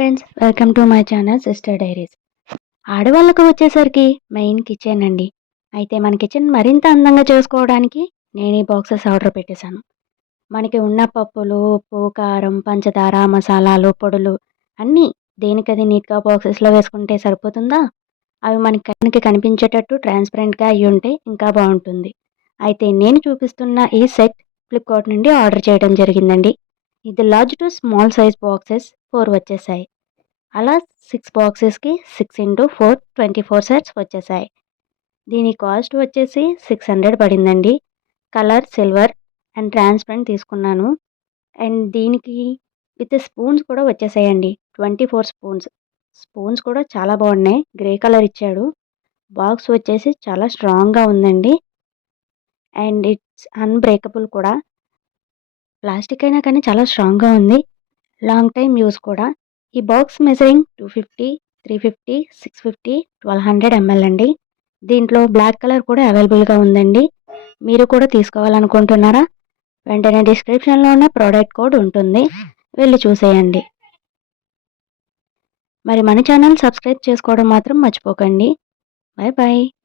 Friends, welcome to my channel sister diaries. ఆడవాళ్ళకు వచ్చేసరికి main kitchen అండి. అయితే మన కిచెన్ మరింత అందంగా చేసుకోవడానికి నేను ఈ బాక్సెస్ ఆర్డర్ పెట్టేశాను. మనకి ఉన్న పప్పులు, ఉప్పు, కారం, పంచదార, మసాలాలు, పొడులు అన్నీ దేనికది నీట్గా బాక్సెస్లో వేసుకుంటే సరిపోతుందా? అవి మనకి కண்ணுకి కనిపించేటట్టు ట్రాన్స్పరెంట్గా అయ్యి ఉంటే ఇంకా బాగుంటుంది. అయితే నేను చూపిస్తున్న ఈ సెట్ ఫ్లిప్కార్ట్ నుండి ఆర్డర్ చేయడం జరిగిందండి. ఇది large to small size boxes 4 వచ్చేసాయి. అలా 6 బాక్సెస్‌కి 6 x 4 24 సెట్స్ వచ్చేసాయి. దీని కాస్ట్ వచ్చేసి 600 పడిందండి. కలర్ సిల్వర్ అండ్ ట్రాన్స్‌పరెంట్ తీసుకున్నాను. అండ్ దీనికి విత్ స్పూన్స్ కూడా వచ్చేసాయండి. 24 స్పూన్స్. స్పూన్స్ కూడా చాలా బాగున్నాయి. గ్రే కలర్ ఇచ్చాడు. బాక్స్ వచ్చేసి చాలా స్ట్రాంగ్‌గా ఉందండి. అండ్ ఇట్స్ అన్‌బ్రేకబుల్ కూడా. ప్లాస్టిక్ అయినా కానీ చాలా స్ట్రాంగ్‌గా ఉంది. లాంగ్ టైమ్ యూజ్ కూడా. ఈ బాక్స్ మెజరింగ్ 250, 350, 650, 1200 ml అండి. దీంట్లో బ్లాక్ కలర్ కూడా అవైలబుల్‌గా ఉందండి. మీరు కూడా తీసుకోవాలనుకుంటున్నారా? వెంటనే డిస్క్రిప్షన్‌లో ఉన్న ప్రోడక్ట్ కోడ్ ఉంటుంది. వెళ్లి చూసేయండి. మరి మన ఛానల్ సబ్స్క్రైబ్ చేసుకోవడం మాత్రం మర్చిపోకండి. By by.